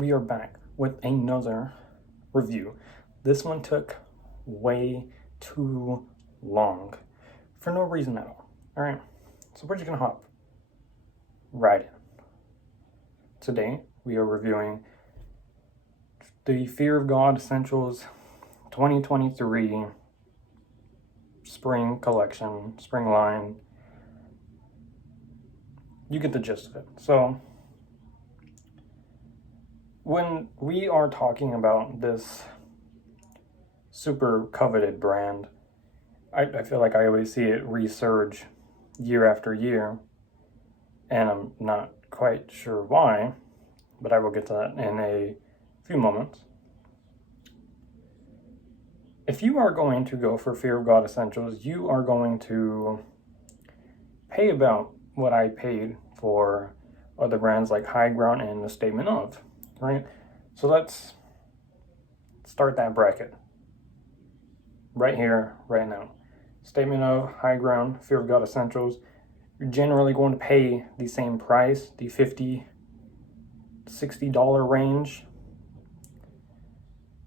we are back with another review. This one took way too long for no reason at all. All right, so we're just gonna hop right in. Today we are reviewing the Fear of God Essentials 2023 spring collection, spring line. You get the gist of it. So when we are talking about this super coveted brand, I feel like I always see it resurge year after year, and I'm not quite sure why, but I will get to that in a few moments. If you are going to go for Fear of God Essentials, you are going to pay about what I paid for other brands like High Ground and The Statement Of, right? So let's start that bracket right here, right now. Statement Of, High Ground, Fear of God Essentials. You're generally going to pay the same price, the $50, $60 range.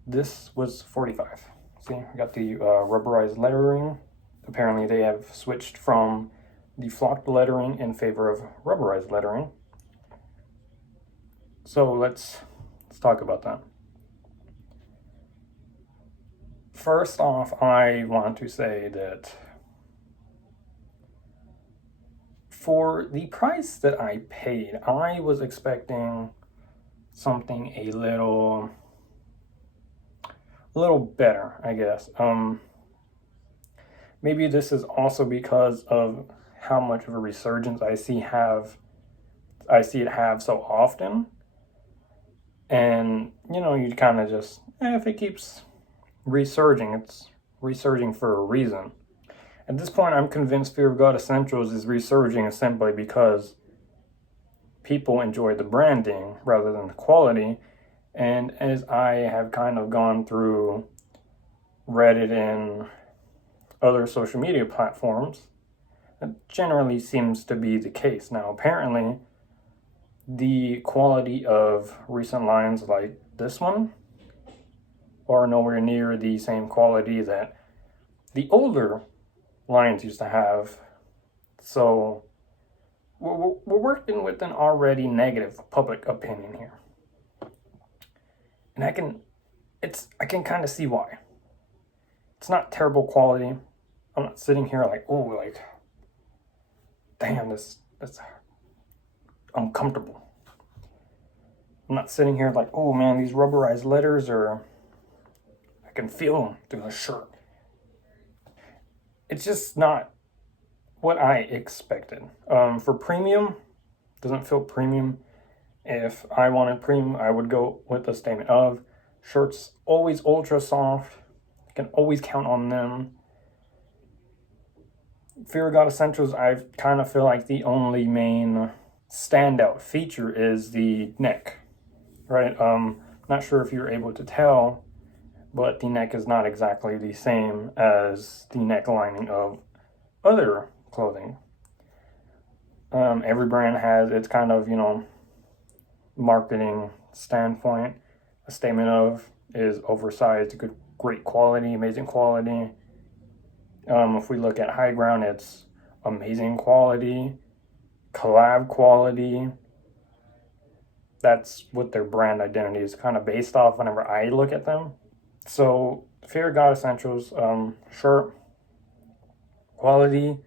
This was $45. See, we got the rubberized lettering. Apparently they have switched from the flocked lettering in favor of rubberized lettering. So let's talk about that. First off, I want to say that for the price that I paid, I was expecting something a little better, I guess. Maybe this is also because of how much of a resurgence I see it have so often. And, you kind of just, if it keeps resurging, it's resurging for a reason. At this point, I'm convinced Fear of God Essentials is resurging simply because people enjoy the branding rather than the quality. And as I have kind of gone through Reddit and other social media platforms, that generally seems to be the case. Now, apparently, the quality of recent lines like this one are nowhere near the same quality that the older lines used to have. So we're working with an already negative public opinion here. And I can kind of see why. It's not terrible quality. I'm not sitting here like, oh, like, damn, that's uncomfortable. I'm not sitting here like, oh man, these rubberized letters I can feel them through the shirt. It's just not what I expected. For premium, doesn't feel premium. If I wanted premium, I would go with the Statement Of. Shirts always ultra soft. You can always count on them. Fear of God Essentials, I kind of feel like the only main standout feature is the neck, right? Not sure if you're able to tell, but the neck is not exactly the same as the neck lining of other clothing. Every brand has its kind of, marketing standpoint. A Statement Of is oversized, good, great quality, amazing quality. If we look at High Ground, it's amazing quality, collab quality. That's what their brand identity is kind of based off whenever I look at them. So Fear of God Essentials, shirt quality,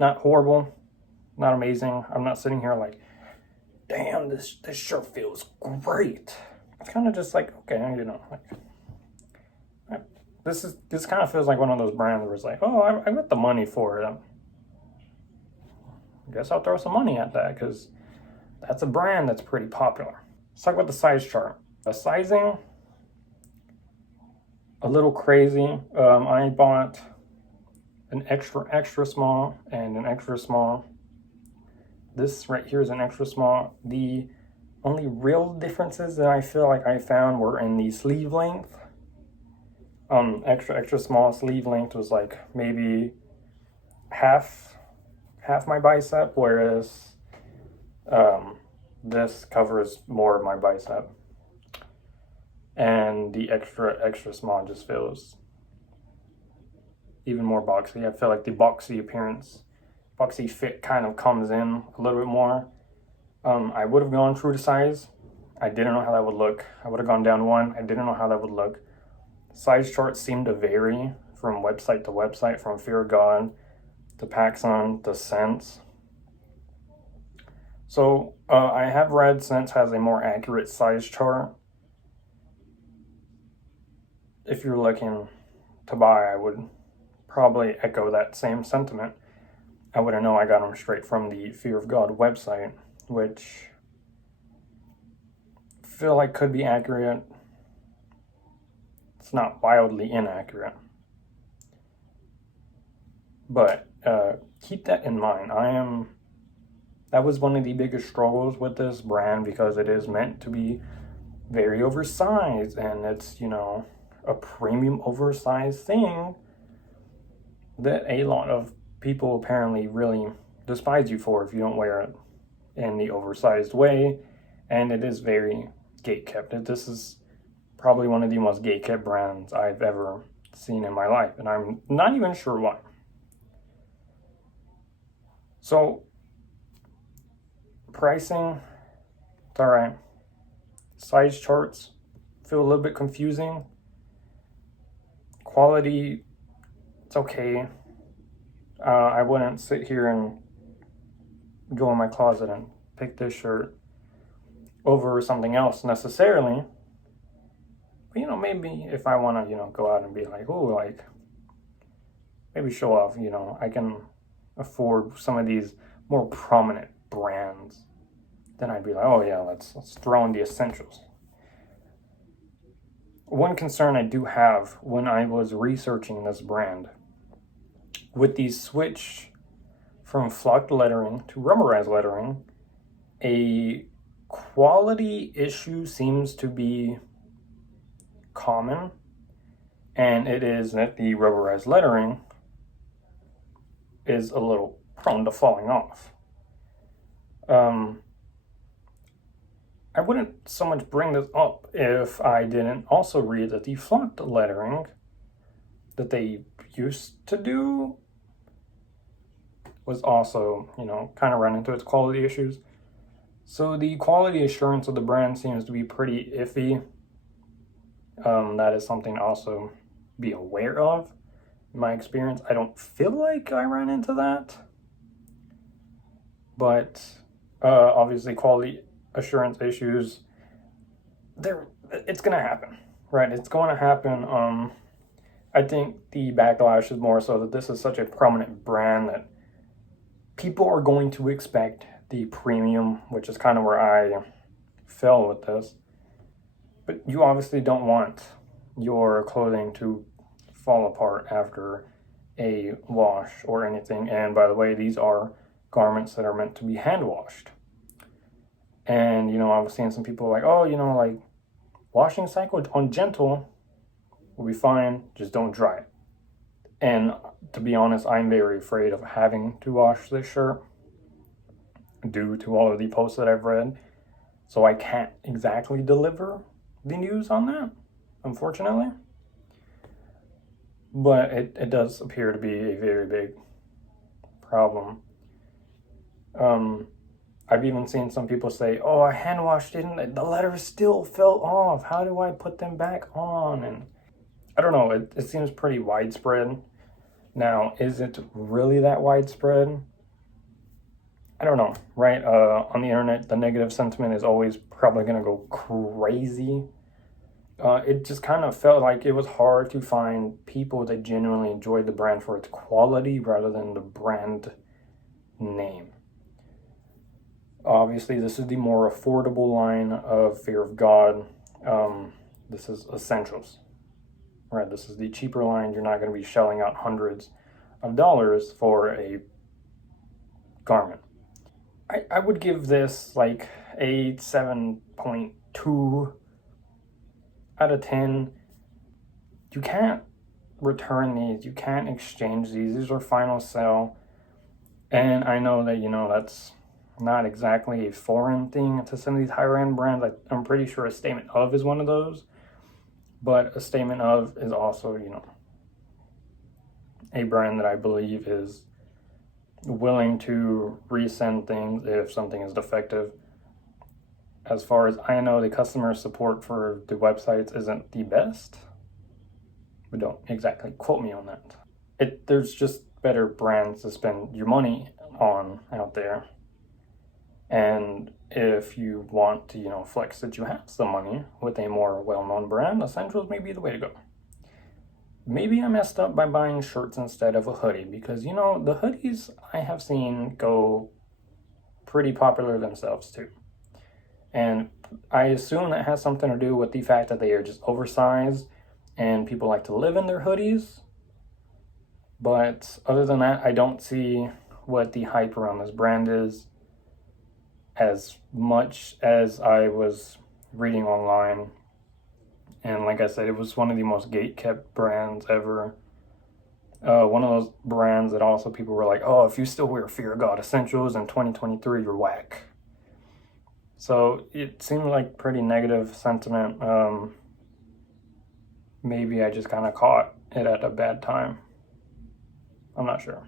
not horrible, not amazing. I'm not sitting here like, damn, this shirt feels great. It's kind of just like, okay, like, this kind of feels like one of those brands where it's like, oh, I got the money for it. I guess I'll throw some money at that because that's a brand that's pretty popular. Let's talk about the size chart. The sizing, a little crazy. I bought an extra small and an extra small. This right here is an extra small. The only real differences that I feel like I found were in the sleeve length. Extra small sleeve length was like maybe half my bicep, whereas this covers more of my bicep. and the extra small just feels even more boxy. I feel like the boxy fit kind of comes in a little bit more. I would have gone true to size. I didn't know how that would look. I would have gone down one. I didn't know how that would look. Size charts seem to vary from website to website, from Fear of God to PacSun to Sense. So I have read Sense has a more accurate size chart. If you're looking to buy, I would probably echo that same sentiment. I wouldn't know. I got them straight from the Fear of God website, which I feel like could be accurate. It's not wildly inaccurate. But keep that in mind. That was one of the biggest struggles with this brand, because it is meant to be very oversized, and it's, a premium oversized thing that a lot of people apparently really despise you for if you don't wear it in the oversized way, and it is very gatekept. This is probably one of the most gatekept brands I've ever seen in my life, and I'm not even sure why. So, pricing, it's all right. Size charts feel a little bit confusing. Quality, it's okay. I wouldn't sit here and go in my closet and pick this shirt over something else necessarily. But, maybe if I want to, go out and be like, oh, like, maybe show off, I can afford some of these more prominent brands, then I'd be like, oh yeah, let's throw in the essentials. One concern I do have when I was researching this brand, with the switch from flocked lettering to rubberized lettering, a quality issue seems to be common, and it is that the rubberized lettering is a little prone to falling off. I wouldn't so much bring this up if I didn't also read that the flocked lettering that they used to do was also, kind of run into its quality issues. So the quality assurance of the brand seems to be pretty iffy. That is something to also be aware of. In my experience, I don't feel like I ran into that. But obviously quality assurance issues, it's going to happen, right? It's going to happen. I think the backlash is more so that this is such a prominent brand that people are going to expect the premium, which is kind of where I fell with this. But you obviously don't want your clothing to fall apart after a wash or anything. And by the way, these are garments that are meant to be hand washed. And, I was seeing some people like, oh, like washing cycle on gentle will be fine, just don't dry it. And to be honest, I'm very afraid of having to wash this shirt due to all of the posts that I've read. So I can't exactly deliver the news on that, unfortunately. But it does appear to be a very big problem. I've even seen some people say, oh, I hand washed it and the letters still fell off. How do I put them back on? And I don't know, it seems pretty widespread. Now, is it really that widespread? I don't know, right? On the internet, the negative sentiment is always probably going to go crazy. It just kind of felt like it was hard to find people that genuinely enjoyed the brand for its quality rather than the brand name. Obviously, this is the more affordable line of Fear of God. This is Essentials, right? This is the cheaper line. You're not going to be shelling out hundreds of dollars for a garment. I would give this like a 7.2 out of 10. You can't return these. You can't exchange these. These are final sale. And I know that, that's not exactly a foreign thing to some of these higher end brands. I'm pretty sure a statement of is one of those. But a statement of is also, a brand that I believe is willing to resend things if something is defective. As far as I know, the customer support for the websites isn't the best, but don't exactly quote me on that. There's just better brands to spend your money on out there. And if you want to, flex that you have some money with a more well-known brand, Essentials may be the way to go. Maybe I messed up by buying shirts instead of a hoodie because, the hoodies I have seen go pretty popular themselves too. And I assume that has something to do with the fact that they are just oversized and people like to live in their hoodies. But other than that, I don't see what the hype around this brand is as much as I was reading online. And like I said, it was one of the most gate-kept brands ever. One of those brands that also people were like, oh, if you still wear Fear of God Essentials in 2023, you're whack. So it seemed like pretty negative sentiment. Maybe I just kind of caught it at a bad time. I'm not sure.